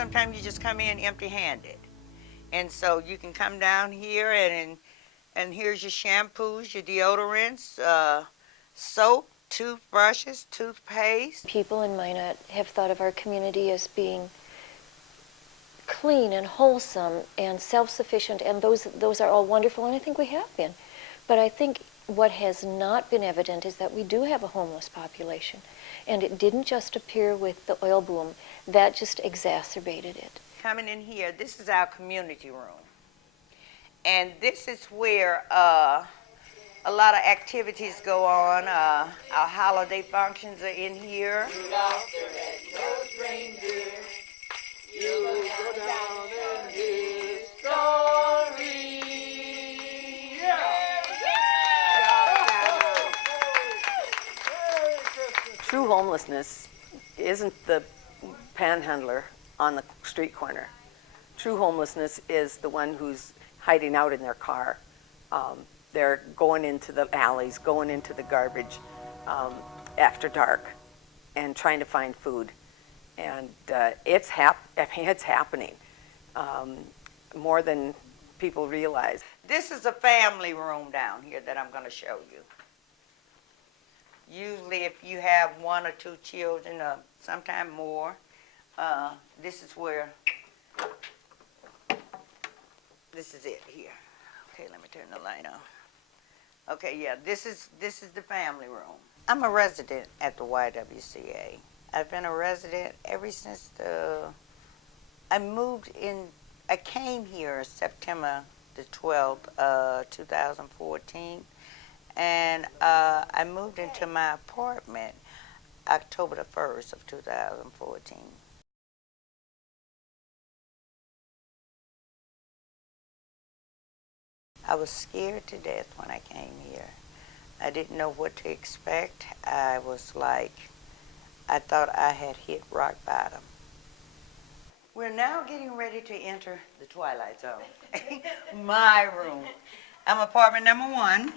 sometimes you just come in empty-handed. And so you can come down here and here's your shampoos, your deodorants, soap, toothbrushes, toothpaste. People in Minot have thought of our community as being clean and wholesome and self-sufficient, and those are all wonderful, and I think we have been. But I think what has not been evident is that we do have a homeless population, and it didn't just appear with the oil boom. That just exacerbated it. Coming in here, this is our community room, and this is where a lot of activities go on. Our holiday functions are in here. True homelessness isn't the panhandler on the street corner. True homelessness is the one who's hiding out in their car. They're going into the alleys, going into the garbage after dark and trying to find food. And it's happening more than people realize. This is a family room down here that I'm going to show you. Usually if you have one or two children, sometimes more, this is where, this is it here. Okay, let me turn the light on. Okay, yeah, this is the family room. I'm a resident at the YWCA. I've been a resident ever since I came here September the 12th, 2014, and I moved into my apartment October the 1st of 2014. I was scared to death when I came here. I didn't know what to expect. I thought I had hit rock bottom. We're now getting ready to enter the twilight zone. My room. I'm apartment number 1.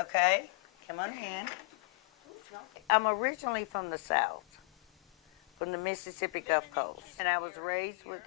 Okay, come on in. I'm originally from the South, from the Mississippi Gulf Coast. And I was raised with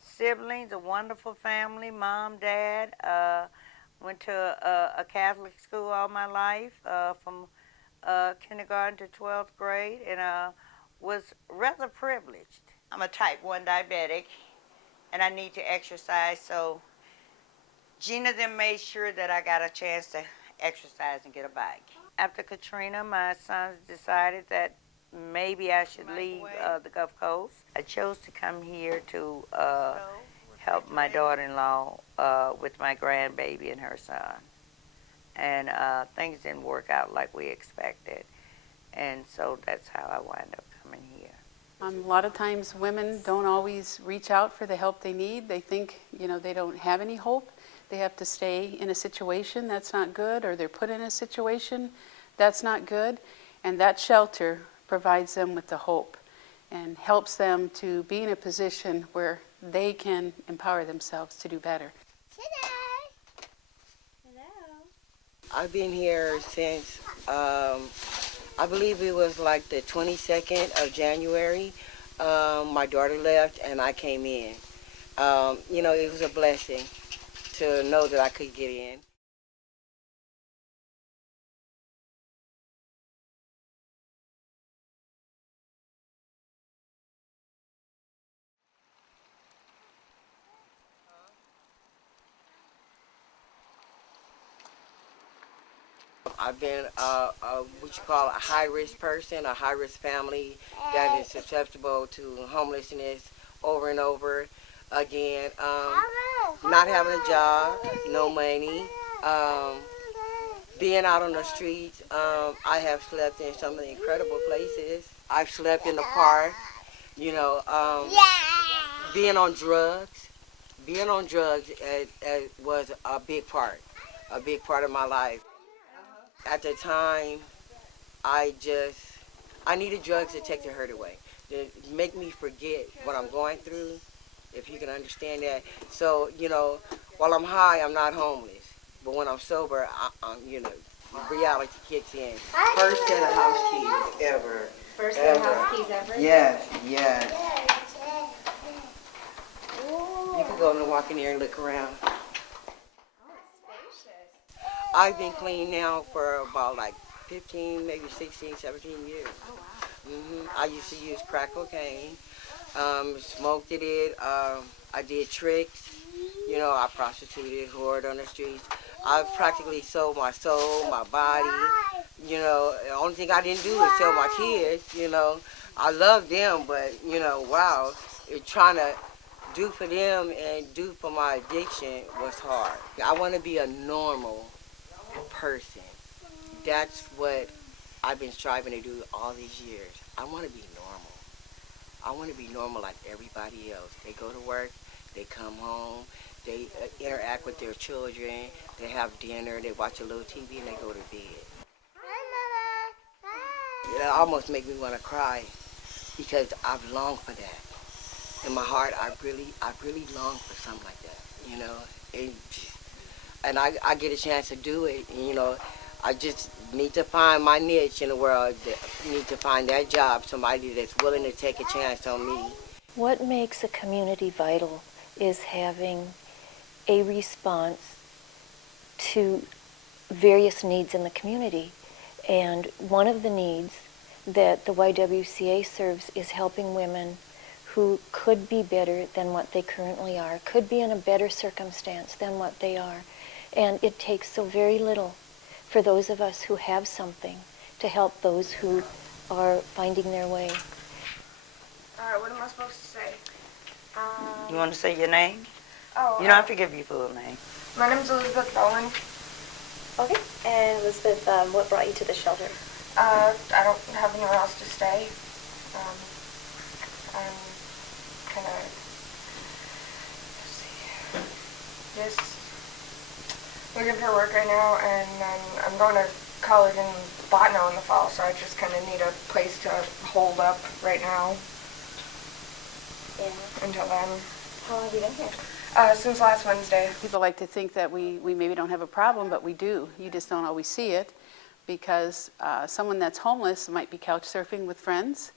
siblings, a wonderful family, mom, dad. Went to a Catholic school all my life, from kindergarten to 12th grade, and was rather privileged. I'm a type 1 diabetic, and I need to exercise, so Gina then made sure that I got a chance to exercise and get a bike. After Katrina, my sons decided that maybe I should leave the Gulf Coast. I chose to come here to help my daughter-in-law with my grandbaby and her son. And things didn't work out like we expected. And so that's how I wound up coming here. A lot of times women don't always reach out for the help they need. They think, they don't have any hope. They have to stay in a situation that's not good, or they're put in a situation that's not good. And that shelter provides them with the hope and helps them to be in a position where they can empower themselves to do better. I've been here since, I believe it was like the 22nd of January. My daughter left and I came in. It was a blessing to know that I could get in. I've been what you call a high-risk person, a high-risk family that is susceptible to homelessness over and over again. Not having a job, no money, being out on the streets. I have slept in some of the incredible places. I've slept in the park, being on drugs. Being on drugs was a big part of my life. At the time, I needed drugs to take the hurt away, to make me forget what I'm going through, if you can understand that. So, while I'm high, I'm not homeless. But when I'm sober, reality kicks in. First set of house keys ever. First set of house keys ever? Yes. go and walk in there and look around. I've been clean now for about like 15, maybe 16, 17 years. Oh, wow. I used to use crack cocaine, smoked it, I did tricks, you know, I prostituted, whored on the streets. I've practically sold my soul, my body, you know. The only thing I didn't do was sell my kids, you know. I love them, but, you know, wow, trying to do for them and do for my addiction was hard. I want to be a normal person. That's what I've been striving to do all these years. I want to be normal. I want to be normal like everybody else. They go to work, they come home, they interact with their children, they have dinner, they watch a little TV, and they go to bed. It almost makes me want to cry because I've longed for that. In my heart, I really long for something like that, you know. And I get a chance to do it, and, you know, I just need to find my niche in the world, need to find that job, somebody that's willing to take a chance on me. What makes a community vital is having a response to various needs in the community. And one of the needs that the YWCA serves is helping women who could be better than what they currently are, could be in a better circumstance than what they are. And it takes so very little for those of us who have something to help those who are finding their way. All right, what am I supposed to say? You want to say your name? Oh, You don't have to give your full name. my name's Elizabeth Bowen. Okay. And Elizabeth, what brought you to the shelter? I don't have anywhere else to stay. I'm kind of, just looking for work right now, and I'm going to college in Botno in the fall, so I just kind of need a place to hold up right now. Yeah. Until then. How long have you been here? Since last Wednesday. People like to think that we maybe don't have a problem, but we do. You just don't always see it because someone that's homeless might be couch surfing with friends,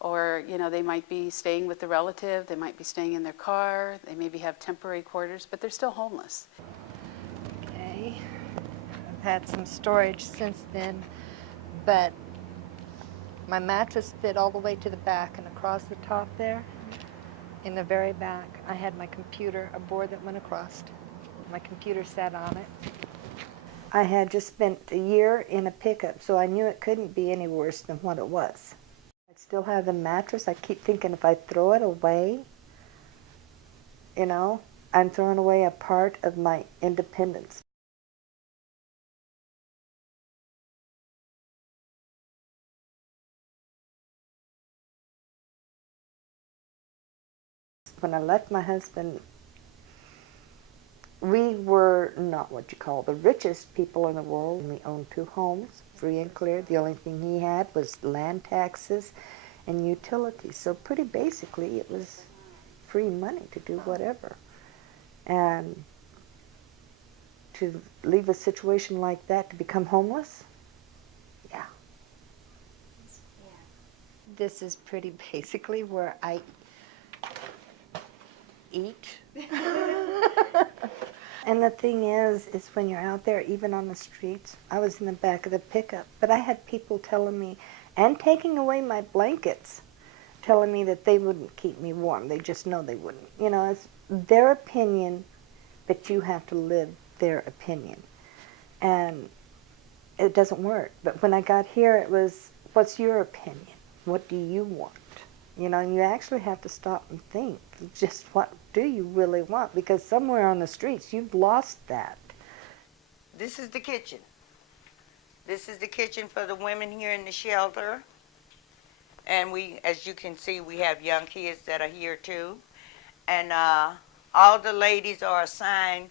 or, you know, they might be staying with a relative, they might be staying in their car, they maybe have temporary quarters, but they're still homeless. Okay. I've had some storage since then, but my mattress fit all the way to the back, and across the top there, in the very back, I had my computer, a board that went across. My computer sat on it. I had just spent a year in a pickup, so I knew it couldn't be any worse than what it was. I still have the mattress. I keep thinking if I throw it away, you know, I'm throwing away a part of my independence. When I left my husband, we were not what you call the richest people in the world. We owned 2 homes, free and clear. The only thing he had was land taxes and utilities. So pretty basically it was free money to do whatever. And to leave a situation like that to become homeless, yeah. This is pretty basically where I eat. And the thing is when you're out there, even on the streets, I was in the back of the pickup, but I had people telling me, and taking away my blankets, telling me that they wouldn't keep me warm. They just know they wouldn't. You know, it's their opinion, but you have to live their opinion. And it doesn't work. But when I got here, it was, what's your opinion? What do you want? You know, and you actually have to stop and think, just what do you really want? Because somewhere on the streets, you've lost that. This is the kitchen. This is the kitchen for the women here in the shelter. And we, as you can see, we have young kids that are here too. And all the ladies are assigned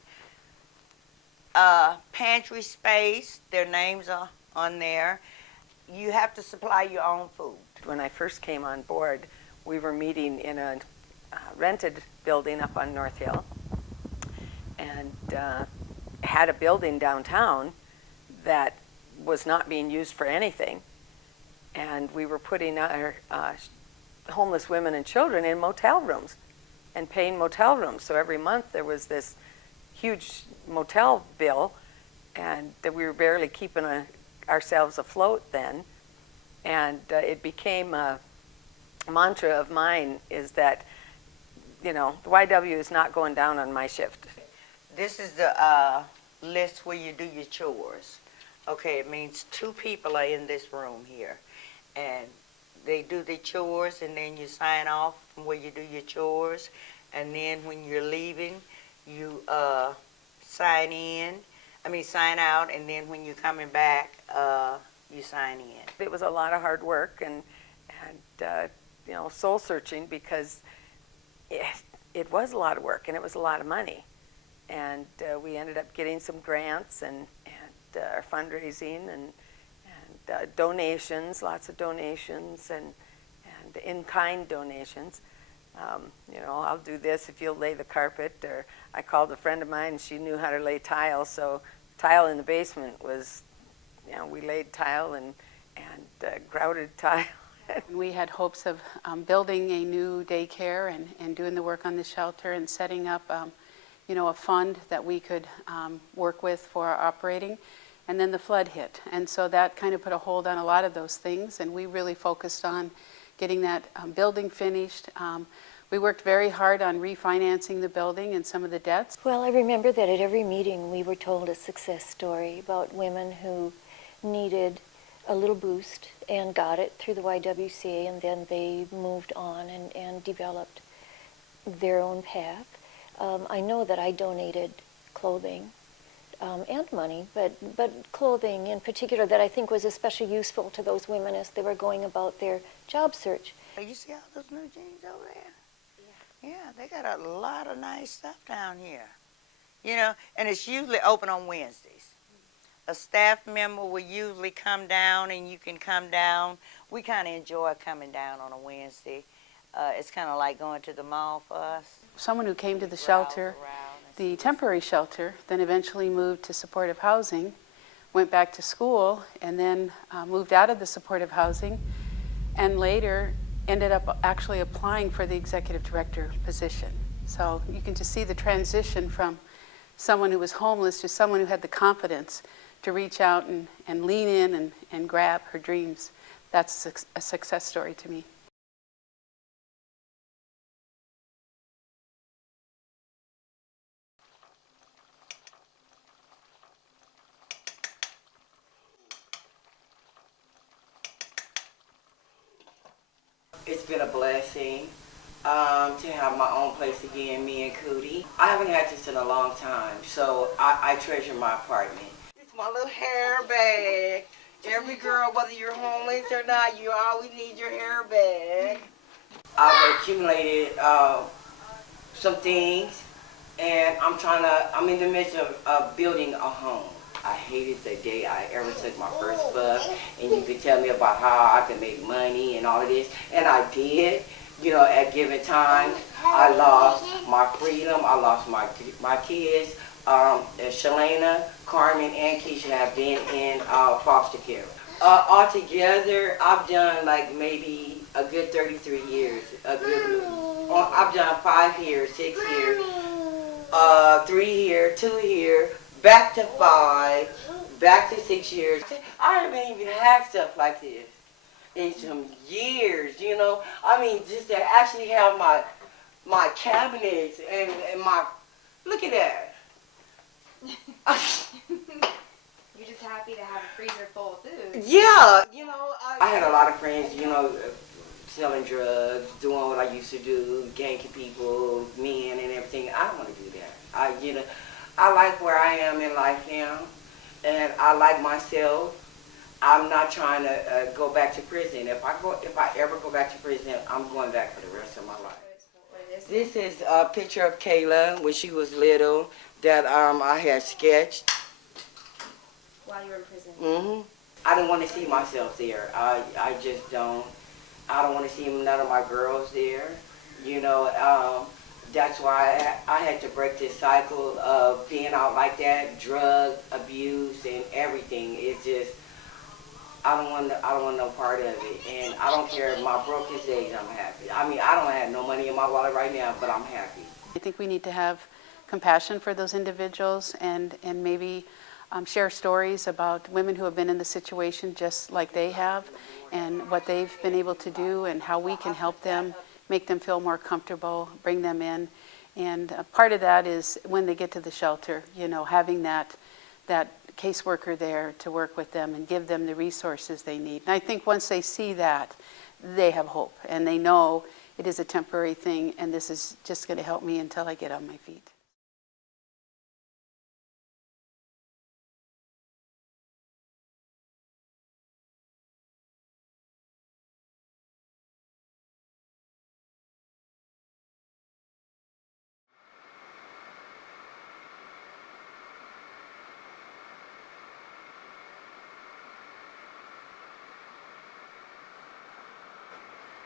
pantry space. Their names are on there. You have to supply your own food. When I first came on board, we were meeting in a rented building up on North Hill, and had a building downtown that was not being used for anything. And we were putting our homeless women and children in motel rooms and paying motel rooms. So every month there was this huge motel bill, and that we were barely keeping ourselves afloat then. And it became a mantra of mine is that, the YW is not going down on my shift. This is the list where you do your chores. Okay, it means 2 people are in this room here, and they do the chores, and then you sign off from where you do your chores, and then when you're leaving, you sign out, and then when you're coming back, you sign in. It was a lot of hard work and soul searching, because it was a lot of work and it was a lot of money, and we ended up getting some grants and our fundraising and donations, lots of donations and in-kind donations. I'll do this if you'll lay the carpet, or I called a friend of mine and she knew how to lay tile, so tile in the basement was, we laid tile and grouted tile. We had hopes of building a new daycare and doing the work on the shelter and setting up a fund that we could work with for our operating. And then the flood hit. And so that kind of put a hold on a lot of those things. And we really focused on getting that building finished. We worked very hard on refinancing the building and some of the debts. Well, I remember that at every meeting we were told a success story about women who needed a little boost and got it through the YWCA, and then they moved on and developed their own path. I know that I donated clothing and money, but clothing in particular that I think was especially useful to those women as they were going about their job search. You see all those new jeans over there? Yeah, they got a lot of nice stuff down here. And it's usually open on Wednesdays. A staff member will usually come down, and you can come down. We kind of enjoy coming down on a Wednesday. It's kind of like going to the mall for us. Someone who came to the shelter, the temporary shelter, then eventually moved to supportive housing, went back to school, and then moved out of the supportive housing, and later ended up actually applying for the executive director position. So you can just see the transition from someone who was homeless to someone who had the confidence to reach out and lean in and grab her dreams. That's a success story to me. It's been a blessing to have my own place again, me and Cootie. I haven't had this in a long time, so I treasure my apartment. It's my little hair bag. Every girl, whether you're homeless or not, you always need your hair bag. I've accumulated some things, and I'm in the midst of building a home. I hated the day I ever took my first bus, and you could tell me about how I could make money and all of this, and I did. At given times, I lost my freedom, I lost my kids. Shalana, Carmen, and Keisha have been in foster care. Altogether, I've done like maybe a good 33 years. I've done 5 years, 6 years, 3 here, 2 here, back to 5, back to 6 years. I haven't even had stuff like this in some years, just to actually have my cabinets and my, look at that. You're just happy to have a freezer full of food. Yeah, I had a lot of friends, selling drugs, doing what I used to do, ganking people, men and everything. I don't want to do that. I like where I am in life now, and I like myself. I'm not trying to go back to prison. If I ever go back to prison, I'm going back for the rest of my life. This is a picture of Kayla when she was little that I had sketched. While you were in prison? Mm-hmm. I don't want to see myself there. I just don't. I don't want to see none of my girls there. That's why I had to break this cycle of being out like that, drug abuse and everything. It's just, I don't want no part of it. And I don't care if my brokest days, I'm happy. I mean, I don't have no money in my wallet right now, but I'm happy. I think we need to have compassion for those individuals and maybe share stories about women who have been in the situation just like they have and what they've been able to do and how we can help them, make them feel more comfortable, bring them in. And part of that is when they get to the shelter, you know, having that caseworker there to work with them and give them the resources they need. And I think once they see that, they have hope and they know it is a temporary thing and this is just going to help me until I get on my feet.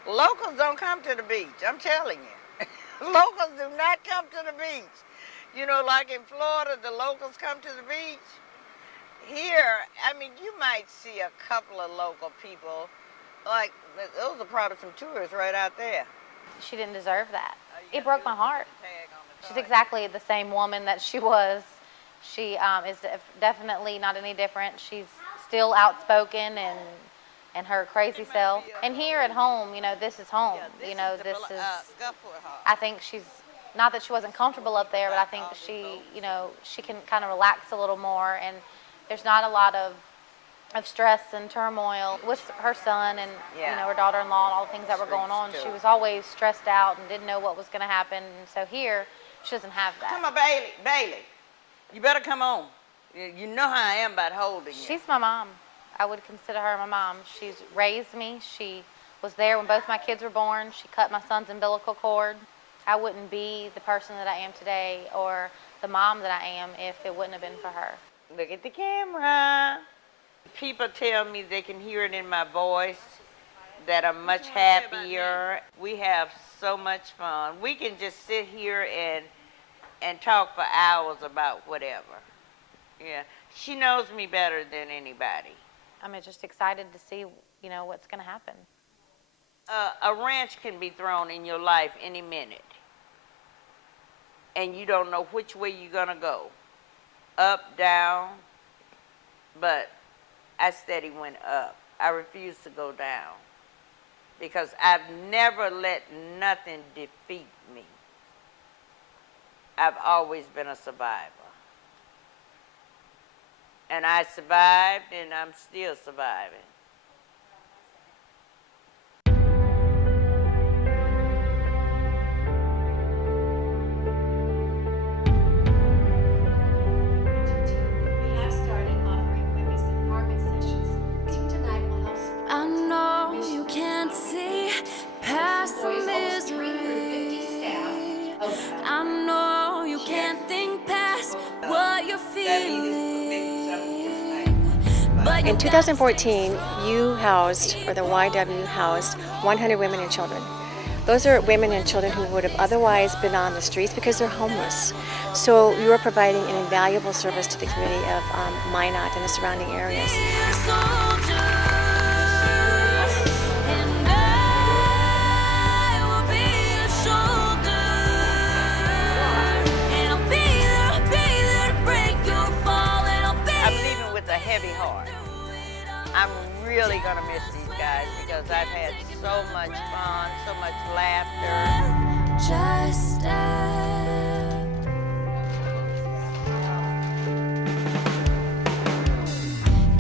Locals don't come to the beach, I'm telling you. Locals do not come to the beach. You know, like in Florida, the locals come to the beach. Here, I mean, you might see a couple of local people. Like, those are probably some tourists right out there. She didn't deserve that. It broke my heart. She's exactly the same woman that she was. She is definitely not any different. She's still outspoken and her crazy self. And here at home, you know, this is home. You know, this is, I think she's, not that she wasn't comfortable up there, but I think she, you know, she can kind of relax a little more and there's not a lot of stress and turmoil with her son and, you know, her daughter-in-law and all the things that were going on. She was always stressed out and didn't know what was going to happen. And so here, she doesn't have that. Come on, Bailey, you better come on. You know how I am about holding you. She's my mom. I would consider her my mom. She's raised me. She was there when both my kids were born. She cut my son's umbilical cord. I wouldn't be the person that I am today or the mom that I am if it wouldn't have been for her. Look at the camera. People tell me they can hear it in my voice that I'm much happier. We have so much fun. We can just sit here and talk for hours about whatever. Yeah, she knows me better than anybody. I'm just excited to see, you know, what's going to happen. A wrench can be thrown in your life any minute, and you don't know which way you're going to go, up, down, but I steady went up. I refuse to go down because I've never let nothing defeat me. I've always been a survivor. And I survived, and I'm still surviving. We have started offering women's empowerment sessions. Tonight will help. I know you can't see past the misery. I know you can't think past what you're feeling. In 2014, you housed, or the YW housed, 100 women and children. Those are women and children who would have otherwise been on the streets because they're homeless. So you are providing an invaluable service to the community of Minot and the surrounding areas. Heavy heart. I'm really gonna miss these guys because I've had so much fun, so much laughter. Just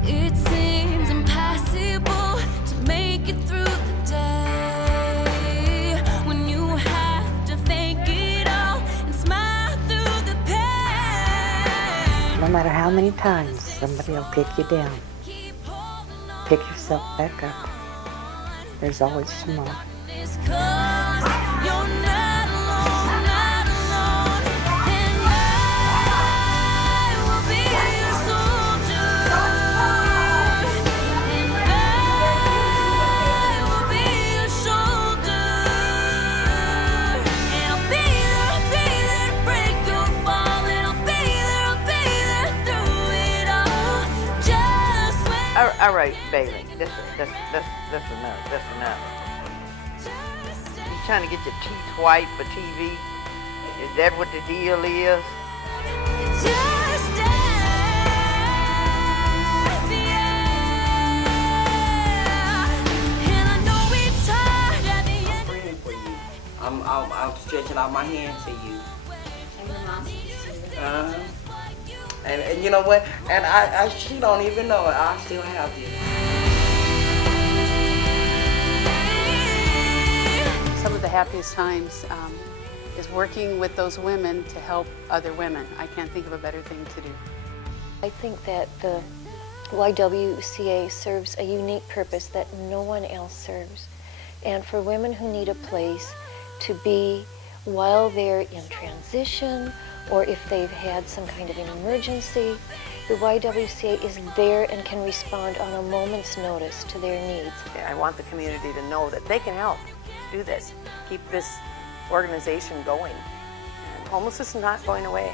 it seems impossible to make it through the day when you have to fake it all and smile through the pain. No matter how many times somebody will pick you down, pick yourself back up. There's always tomorrow. All right, Bailey, that's enough. That's enough. You trying to get your teeth white for TV? Is that what the deal is? I'm praying for you. I'm stretching out my hand to you. And your mom sees you. And you know what? And she don't even know it. I still have you. Some of the happiest times is working with those women to help other women. I can't think of a better thing to do. I think that the YWCA serves a unique purpose that no one else serves. And for women who need a place to be while they're in transition, or if they've had some kind of an emergency, the YWCA is there and can respond on a moment's notice to their needs. I want the community to know that they can help do this, keep this organization going. And homelessness is not going away.